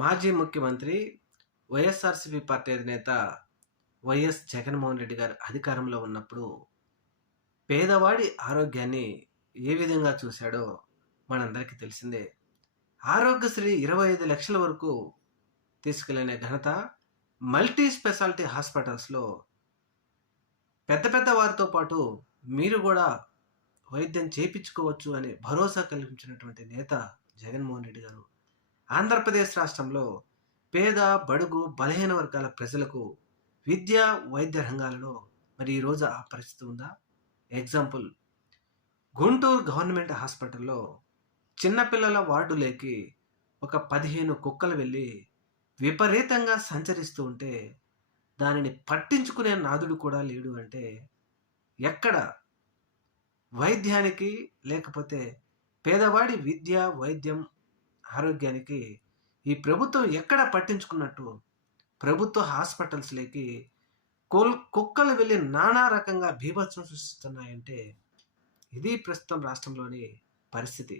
మాజీ ముఖ్యమంత్రి వైఎస్ఆర్‌సీపీ పార్టీ అధినేత వైఎస్ జగన్మోహన్ రెడ్డి గారు అధికారంలో ఉన్నప్పుడు పేదవాడి ఆరోగ్యాన్ని ఏ విధంగా చూశాడో మనందరికీ తెలిసిందే. ఆరోగ్యశ్రీ 25 లక్షల వరకు తీసుకెళ్లిన ఘనత మల్టీ స్పెషాలిటీ హాస్పిటల్స్‌లో పెద్ద పెద్ద వారితో పాటు మీరు గూడా వైద్యం చేపించుకోవచ్చు అని భరోసా కల్పించినటువంటి నేత జగన్మోహన్ రెడ్డి గారు. ఆంధ్రప్రదేశ్ రాష్ట్రంలో పేద, బడుగు, బలహీన వర్గాల ప్రజలకు విద్య, వైద్య రంగాలలో మరి ఈరోజు ఆ పరిస్థితి ఉందా? ఎగ్జాంపుల్ గుంటూరు గవర్నమెంట్ హాస్పిటల్‌లో చిన్నపిల్లల వార్డులోకి ఒక 15 కుక్కలు వెళ్ళి విపరీతంగా సంచరిస్తూ ఉంటే దానిని పట్టించుకునే నాథుడు కూడా లేడు అంటే ఎక్కడ వైద్యానికి లేకపోతే పేదవాడి విద్య, వైద్యం, ఆరోగ్యానికి ఈ ప్రభుత్వం ఎక్కడ పట్టించుకున్నట్టు ప్రభుత్వ హాస్పిటల్స్‌లోకి కుక్కలు వెళ్ళి నానా రకంగా బీభత్సం సృష్టిస్తున్నాయంటే ఇది ప్రస్తుతం రాష్ట్రంలోని పరిస్థితి.